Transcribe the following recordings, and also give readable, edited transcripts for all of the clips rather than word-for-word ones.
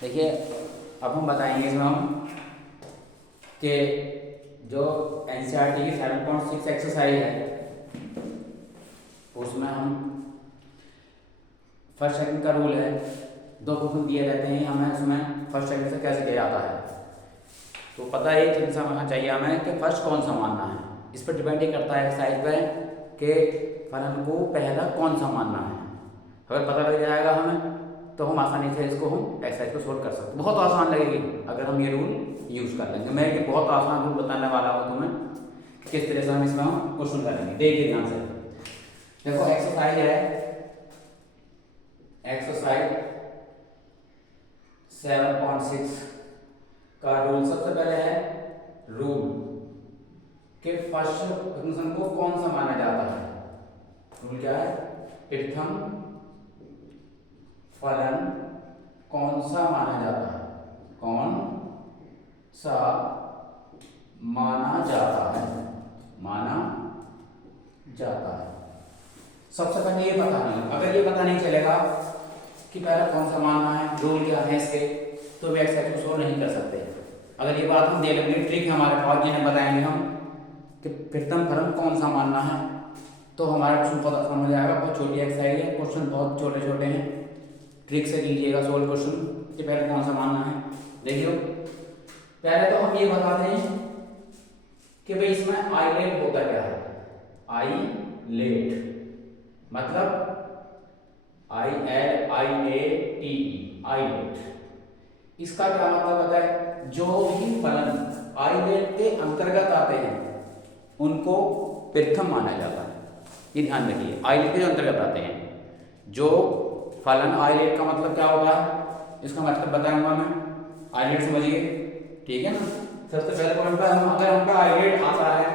देखिए अब हम बताएंगे इसमें हम कि जो एनसीईआरटी की 7.6 एक्सरसाइज है उसमें हम फर्स्ट सेकंड का रूल है, दो क्वेश्चन दिए रहते हैं हमें, उसमें फर्स्ट सेकंड से कैसे किया जाता है। तो पता ही चीज समझना चाहिए हमें कि फर्स्ट कौन सा मानना है। इस पर डिपेंड ही करता है एक्सरसाइज पे कि फलन को पहला कौन सा मानना है। अगर पता लग जाएगा हमें तो हम आसानी से इसको हम एक्सरसाइज को सोल्व कर सकते हैं। बहुत आसान लगेगी अगर हम ये रूल यूज कर लेंगे। मैं ये बहुत आसान रूल बताने वाला हूँ तुम्हें किस तरह से हम इसमें हम क्वेश्चन करेंगे। देखिए ध्यान से, देखो एक्सरसाइज है, एक्सरसाइज 7.6 का रूल सबसे पहले है रूल कि फर्स्ट फंक्शन को कौन सा माना जाता है। रूल क्या है? प्रथम फलन कौन सा माना जाता है, कौन सा माना जाता है, माना जाता है। सबसे पहले ये पता नहीं, अगर ये पता नहीं चलेगा कि पहला कौन सा मानना है, रूल क्या है इसके, तो वे एक्सरसाइज को सोल्व नहीं कर सकते। अगर ये बात हम देख लेंगे, ट्रिक हमारे पास जिन्हें बताएंगे हम कि प्रथम फलन कौन सा मानना है, तो हमारा क्वेश्चन बहुत आसान हो जाएगा। बहुत छोटी एक्सरसाइज है, क्वेश्चन बहुत छोटे छोटे हैं, ट्रिक से कीजिएगा सोल्व क्वेश्चन कि पहले कौन सा मानना है। देखियो पहले तो हम ये बताते हैं कि भाई इसमें आइलेट होता क्या है। आइलेट मतलब ILIATE, आइलेट। इसका क्या मतलब होता है? जो भी फलन आइलेट के अंतर्गत आते हैं उनको प्रथम माना जाता है। ये ध्यान रखिए, आइलेट के अंतर्गत आते हैं जो फलन, आइलेट का मतलब क्या होता है, इसका मतलब बताऊंगा मैं। आइलेट समझिए, ठीक है ना। सबसे पहले पॉइंट पर हम अगर हमका आइलेट आता है,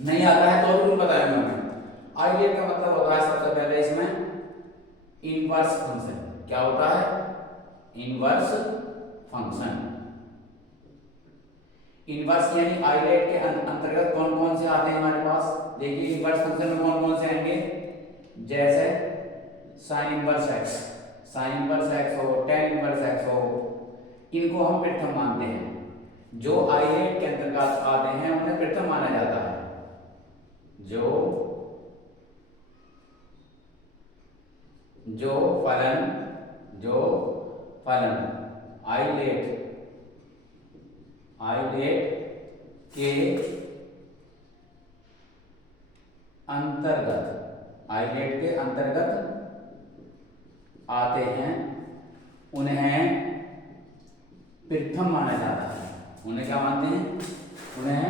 नहीं आता है तो भी बताऊंगा मैं। आइलेट का मतलब होता है सबसे पहले इसमें इनवर्स फंक्शन। क्या होता है? Inverse function. इनवर्स यानी आइलेट के अंतर्गत कौन कौन से आते हैं हमारे पास। देखिए इनवर्स फंक्शन में कौन कौन से आएंगे, जैसे sine inverse x, sine inverse x हो, टेन इनवर्स एक्स हो, इनको हम प्रथम मानते हैं। जो आइलेट के अंतर्गत आते हैं उन्हें प्रथम माना जाता है। जो फलन आइलेट के अंतर्गत आते हैं उन्हें प्रथम माना जाता है। उन्हें क्या मानते हैं? उन्हें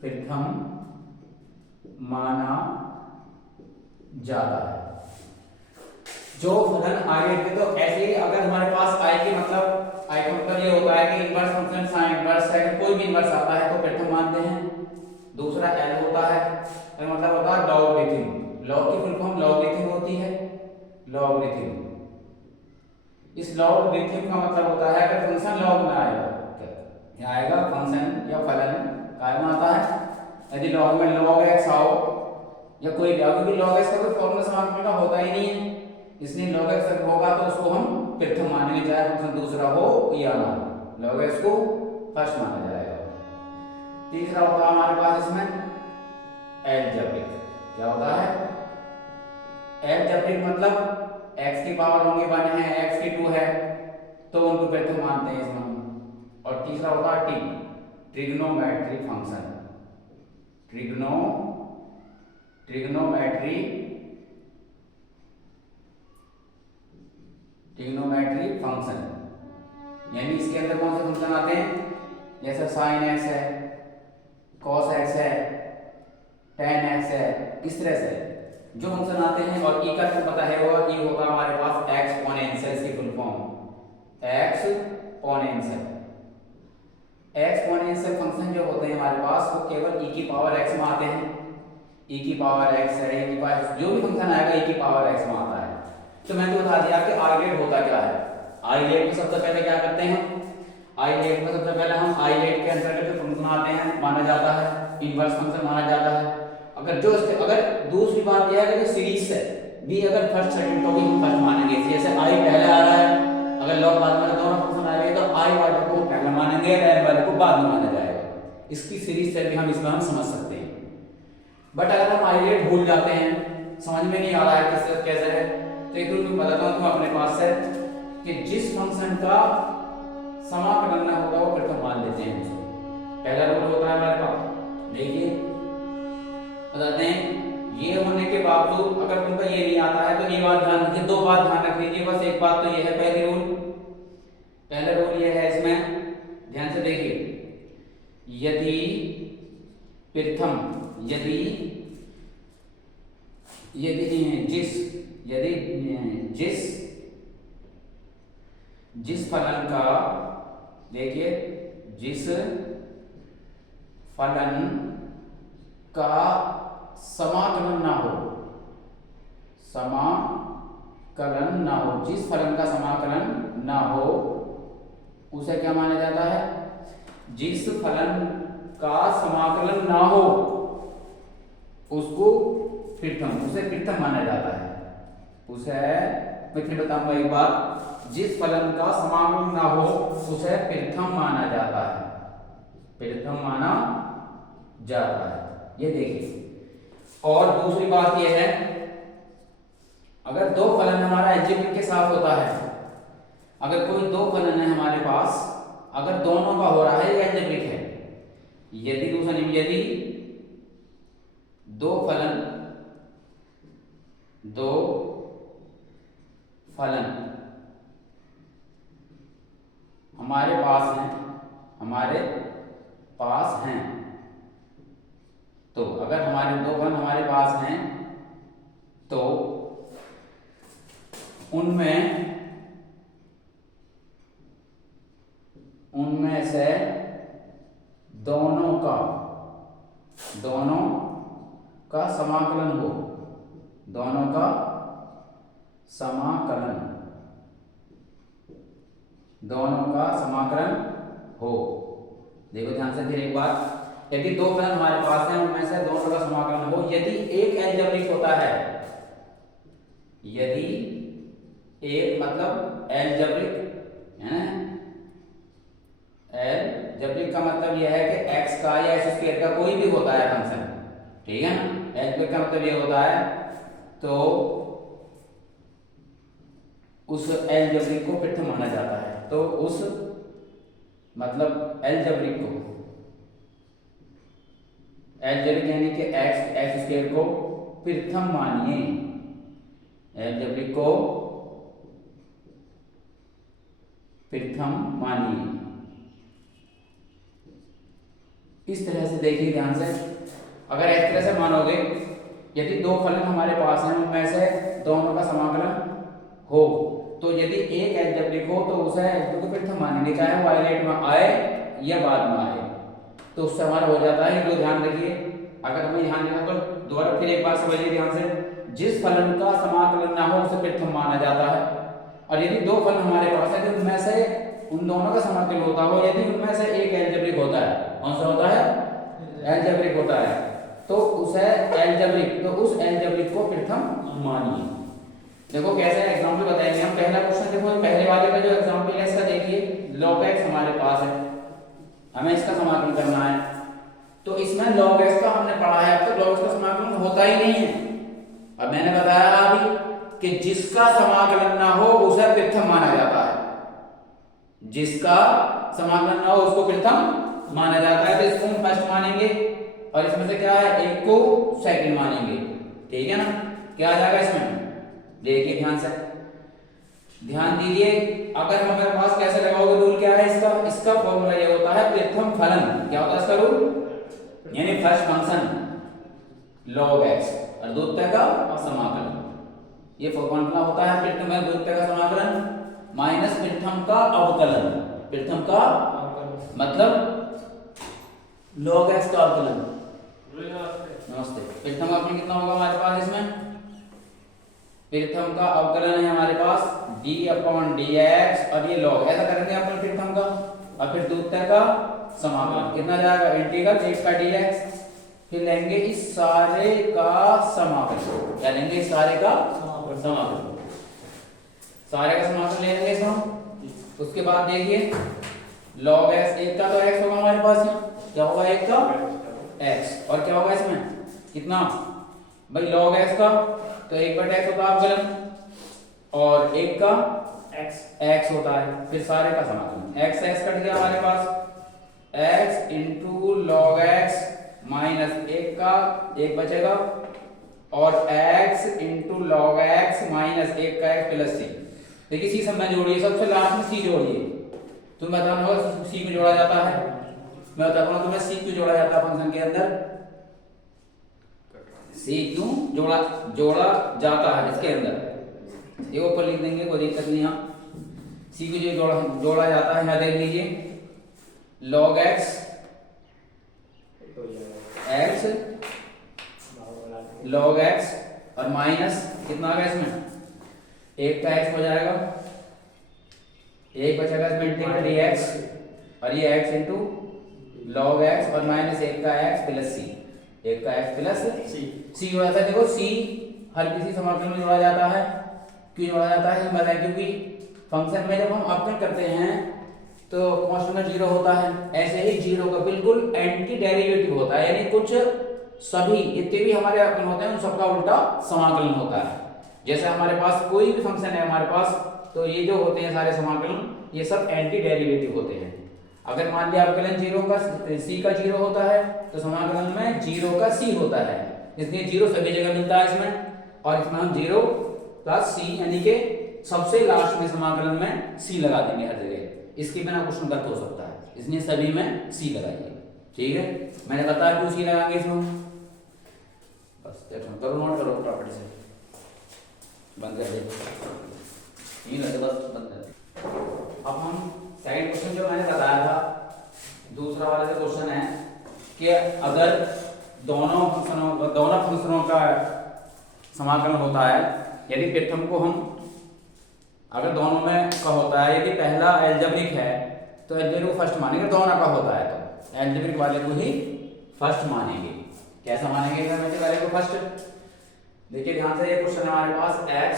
प्रथम माना जाता है। जो फलन आइलेट के, तो ऐसे ही अगर हमारे पास आई का मतलब ये होता है कि इनवर्स फंक्शन साइन इनवर्स है, कोई भी इनवर्स आता है तो प्रथम मानते हैं। दूसरा एल होता है, एल मतलब होता है लॉगरिथम। लॉग की फुल फॉर्म लॉगरिथम होती है, लॉगरिथम। इस लॉगरिथम का मतलब होता है अगर फंक्शन लॉग में आएगा, क्या आएगा, फंक्शन या फलन काय में आता है। यदि लॉग में लॉग एक्स आओ या कोई भी, अगर लॉग एक्स का कोई फॉर्मूला समाप्त का होता ही नहीं है, इसलिए log x अगर होगा तो उसको हम प्रथम मानेंगे, चाहे फंक्शन दूसरा हो या ना हो। log x को फर्स्ट माना जाएगा। तीसरा होता है हमारे पास इसमें अलजेब्रिक। क्या होता है? अलजेब्रिक मतलब x की पावर होंगे 1 है, x की 2 है, तो उनको प्रथम मानते हैं इसमें। और तीसरा होता है ट्रिग्नोमेट्रिक फंक्शन। ट्रिग्नोमेट्रिक फंक्शन यानी इसके अंदर कौन से फंक्शन आते हैं, जैसे साइन एक्स है, कॉस एक्स है, टेन एक्स है, इस तरह से जो फंक्शन आते हैं। और ई का तो पता है होगा, ई होगा हमारे पास एक्सपोनेंशियल की full form, exponential. Exponential function जो होते हैं हमारे पास वो केवल ई की पावर एक्स में आते हैं। ई की पावर एक्स है, ई की पावर जो भी फंक्शन आएगा ई की पावर एक्स में आता है। तो मैंने बता दिया कि आइलेट होता क्या है। आइलेट में सबसे पहले क्या करते हैं, आइलेट में सबसे पहले हम आइलेट के अंतर्गत जो फंक्शन आते हैं माना जाता है, इनवर्स फंक्शन माना जाता है। अगर दूसरी बात यह है कि सीरीज है भी अगर फर्स्ट सेकंड तो भी हम फर्स्ट मानेंगे। जैसे आई पहले आ रहा है इसकी सीरीज से भी हम इसमें हम समझ सकते हैं। बट अगर हम आई रेट भूल जाते हैं, समझ में नहीं आ रहा है कैसे कैसे है, तो एक रूल मैं बताता हूँ तो अपने पास है कि जिस फंक्शन का समाकलन ना होगा वो प्रथम मान लेते हैं उसे। पहला रूल होता है हमारे पास, देखिए बताते हैं। ये होने के बावजूद अगर तुमको ये नहीं आता है तो ये बात ध्यान रखिए, दो बात ध्यान रख लीजिए बस। एक बात तो ये है, पहला रूल ये है इसमें, ध्यान से देखिए, यदि प्रथम यदि जिस फलन का, देखिए जिस फलन का समाकलन ना हो, जिस फलन का समाकलन ना हो उसे क्या माना जाता है? जिस फलन का समाकलन ना हो उसे प्रथम माना जाता है। उसे मैं फिर बताऊंगा एक बार, जिस फलन का समाकलन ना हो उसे प्रथम माना जाता है, प्रथम माना जाता है। ये देखिए। और दूसरी बात यह है, अगर दो फलन हमारा एल्जेब्रिक के साथ होता है, अगर कोई दो फलन है हमारे पास, अगर दोनों का हो रहा है एल्जेब्रिक है, यदि दूसरा नियम, यदि दो फलन हमारे पास हैं, तो अगर हमारे दो फलन हमारे पास हैं तो उनमें से दोनों का समाकलन हो, दोनों का समाकलन हो। देखो ध्यान से फिर एक बार, यदि दो फलन हमारे पास हैं उनमें से दोनों का समाकलन हो, यदि एक एल्जेब्रिक होता है, यदि एक मतलब एल्जेब्रिक है, एल्जेब्रिक का मतलब यह है कि x का या x स्क्वायर का कोई भी होता है फंक्शन, ठीक है ना। एल्जेब्रिक का मतलब यह होता है, तो उस एल्जेब्रिक को प्रथम माना जाता है। तो उस मतलब एल्जेब्रिक यानी कि x स्क्वायर को प्रथम मानिए, एल्जेब्रिक को प्रथम मानिए। इस तरह से देखिए ध्यान से, अगर इस तरह से मानोगे, यदि दो फलन हमारे पास हैं उनमें से दोनों का समाकलन हो, तो यदि एक एल्जेब्रिक हो तो उसे एल्जेब्रिक को प्रथम मानेंगे, चाहे वो आइलेट में आए या बाद में आए, तो उससे हमारा हो जाता है। जो ध्यान रखिए, अगर हमें ध्यान देना तो दोबारा फिर एक बार समझिए ध्यान से, जिस फलन का समाकलन ना हो उसे प्रथम माना जाता है। और यदि दो फलन हमारे पास है तो उनमें से उन दोनों का समाकलन होता हो, यदि उनमें से एक एल्जेब्रिक होता है, कौन सा होता है? एल्जेब्रिक होता है, तो उस एल्जेब्रिक को प्रथम मानिए। देखो कैसे एग्जांपल बताएंगे हम। पहला क्वेश्चन देखो, पहले वाले का जो एग्जांपल है इसका देखिए, log x हमारे पास है, हमें इसका समाकलन करना है, तो इसमें log x का हमने पढ़ा है, अब तो log x का समाकलन होता ही नहीं है। अब मैंने बताया अभी कि जिसका समाकलन ना हो उसे प्रथम माना जाता है, जिसका समाकलन ना हो उसको प्रथम माना जाता है। तो इसको हम फर्स्ट मानेंगे और इसमें से क्या है, एक को सेकंड मानेंगे, ठीक है ना। क्या आ जाएगा इसमें, देखिए ध्यान से, ध्यान दीजिए। अगर हमारे पास कैसे लगाओगे, रूल क्या है इसका फॉर्मूला ये होता है प्रथम फलन, क्या होता है इसका रूल, यानी फर्स्ट फंक्शन log x और द्वितीय का समाकलन, ये फॉर्मूला होता है प्रथम और द्वितीय का समाकलन माइनस प्रथम का अवकलन, प्रथम का मतलब log x का अवकलन। नमस्ते। प्रथम का अवकलन कितना होगा हमारे पास, इसमें प्रथम का अवकलन है हमारे पास d/dx, और ये log, ऐसा करेंगे अपन प्रथम का, और फिर द्वितीय का समाकलन कितना जाएगा, इंटीग्रल 1 का dx, फिर लेंगे इस सारे का समाकलन, क्या लेंगे, इस सारे का समाकलन, सारे का समाकलन ले लेंगे हम। उसके बाद देखिए log x, एक का तो x होगा हमारे पास, क्या होगा एक का x और क्या होगा इसमें कितना भाई log x का, तो 1/x होता है अवकलन और एक का x होता है, फिर सारे का समाकलन x कट गया हमारे पास, x into log x minus एक बचेगा और x into log x minus एक का x प्लस सी। देखिए सी सब में जोड़िए, सबसे लास्ट में सी जोड़िए। तुम्हें बताना होगा सी क्यों जोड़ा जाता है, मैं बताता हूँ तुम्हें सी क्यों जोड़ा जाता है फंक्शन के अंदर, सी क्यों जोड़ा जाता है इसके अंदर, ये ऊपर लिख देंगे कोई दिक्कत नहीं। यहाँ सी को जो जोड़ा जाता है यहाँ देख लीजिए, log x log x और माइनस कितना आ गया इसमें एक का x हो जाएगा, एक बचेगा इसमें इंटीग्रल dx और ये x इंटू log x और माइनस एक का x प्लस सी, एक का x प्लस सी हो जाता है। देखो सी हर किसी समाकलन में जोड़ा जाता है, क्यों जोड़ा जाता है हम बताएं, क्योंकि फंक्शन में जब हम अवकलन करते हैं तो कांस्टेंट जीरो होता है, ऐसे ही जीरो का बिल्कुल एंटी डेरिवेटिव होता है, यानी कुछ सभी जितने भी हमारे अवकलन होते हैं उन सबका उल्टा समाकलन होता है। जैसे हमारे पास कोई भी फंक्शन है हमारे पास, तो ये जो होते हैं सारे समाकलन ये सब एंटी डेरिवेटिव होते हैं। अगर मान लिया अवकलन जीरो का सी का जीरो होता है तो समाकलन में जीरो का सी होता है, इसलिए जीरो सभी जगह मिलता है इसमें, और इसमें हम जीरो प्लस सी यानी कि सबसे लास्ट में समाकलन में सी लगा देंगे हर जगह, इसके बिना क्वेश्चन गलत हो सकता है, इसलिए सभी में सी लगाइए। ठीक है, मैंने बताया क्यों सी लगाएंगे इसमें, बस करो नोट करो प्रॉपर्टी से बंद कर दे, ये लगे बस बंद कर दे। अब हम सेकंड क्वेश्चन जो मैंने बताया था दूसरा वाला जो क्वेश्चन है कि अगर दोनों फंक्शनों का समाकलन होता है, यदि प्रथम को हम अगर दोनों में का होता है, यदि पहला एल्जेब्रिक है तो एल्जेब्रिक को फर्स्ट मानेंगे, दोनों का होता है तो एल्जेब्रिक वाले को ही फर्स्ट मानेंगे। कैसा मानेंगे एल्जेब्रिक वाले को फर्स्ट, देखिए ध्यान से, ये क्वेश्चन हमारे पास x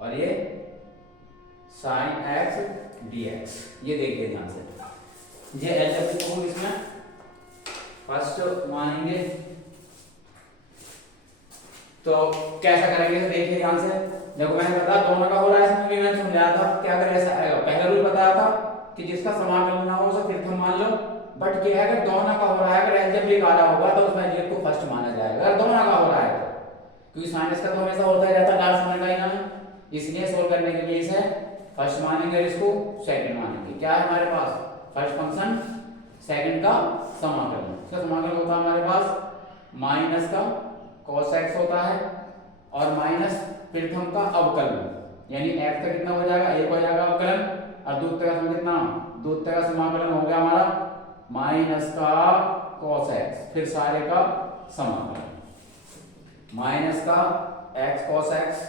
और ये sin x dx, ये देखिए ध्यान से, ये एल्जेब्रिक को इसमें फर्स्ट मानेंगे। तो कैसा करेंगे देखिए ध्यान से, देखो मैंने बताया दोनों का हो रहा है, इसमें भी मैंने समझाया था क्या करें, ऐसा आएगा। पहला रूल बताया था कि जिसका समाकलन ना हो उसे प्रथम मान लो, बट ये है अगर दोनों का हो रहा है, अगर एल्जेब्रिक आ रहा होगा तो उसमें एल्जेब्रिक को फर्स्ट माना जाएगा अगर दोनों का हो रहा है तो, क्योंकि साइंस का तो हमेशा होता ही रहता है लास्ट माने का ही नाम, इसलिए सोल्व करने के लिए इसे फर्स्ट मानेंगे और इसको सेकंड मानेंगे। क्या है हमारे पास फर्स्ट फंक्शन सेकंड का समाकलन, इसका समाकलन होता है हमारे पास माइनस का cos x होता है और माइनस प्रथम का अवकलन, यानी x का कितना हो जाएगा एक हो जाएगा अवकलन, और द्वितीय का कितना, द्वितीय का समाकलन हो गया हमारा माइनस का cos x, फिर सारे का समाकलन माइनस का x cos x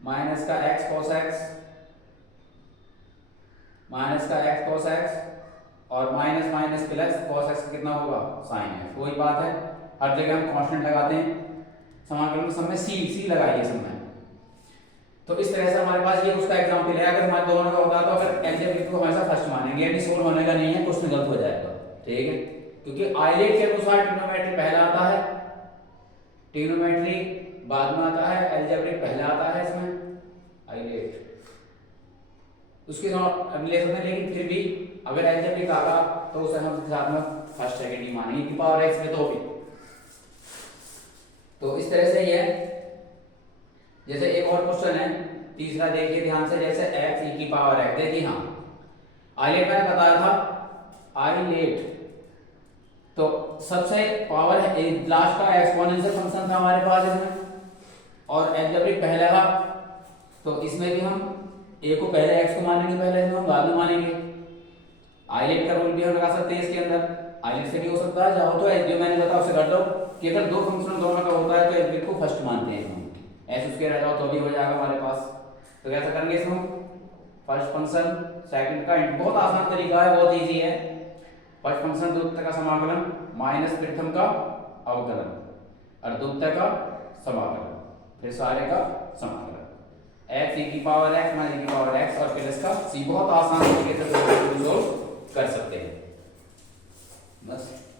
माइनस का x cos x माइनस का x cos x और minus minus plus cos x कितना होगा sin x। वही बात है, हर जगह हम कांस्टेंट लगाते हैं, समाकलन सब में सी लगाइए सब में। तो इस तरह से हमारे पास ये उसका एग्जांपल है, अगर हमारे दोनों का होता तो अगर एल्जेब्रिक को हमेशा फर्स्ट मानेंगे, यानी सोल्व होने का नहीं है, क्वेश्चन गलत हो जाएगा। ठीक है, क्योंकि आइलेट के अनुसार ट्रिग्नोमेट्री पहला आता है, ट्रिग्नोमेट्री बाद में आता है, एल्जेब्रिक पहला आता है इसमें, आइलेट उसके रिलेशन में, लेकिन फिर भी अगर एल्जेब्रिक आगा तो उसे हम साथ में फर्स्ट सेकंड ही मानेंगे कि पावर x में तो भी। तो इस तरह से ये जैसे एक और क्वेश्चन है तीसरा, देखिए ध्यान से, जैसे x e की पावर x, देखिए हाँ आइलेट मैंने बताया था, आइलेट तो सबसे पावर है लास्ट का एक्सपोनेंशियल फंक्शन था हमारे पास इसमें, और एल्जेब्रिक पहला था तो इसमें भी हम a को पहले x को मानेंगे, पहले इसमें हम बाद में मानेंगे। आइलेट का रूल भी हम लगा सकते हैं इसके अंदर, आइलेट से भी हो सकता है, चाहो तो जो मैंने बताया उससे कर लो कि अगर दो फंक्शन दोनों का होता है तो एल्जेब्रिक को फर्स्ट मानते हैं हम, ऐसे उसके रह जाओ तो भी हो जाएगा हमारे पास। तो कैसा करेंगे इसमें फर्स्ट फंक्शन सेकंड का, बहुत आसान तरीका है, बहुत इजी है। फर्स्ट फंक्शन द्वितीय का समाकलन माइनस प्रथम का अवकलन और द्वितीय का समाकलन, फिर सारे का समाकलन, x e की पावर x माइनस e की पावर x और प्लस का c। बहुत आसान तरीके से सोल्व कर सकते हैं। बस।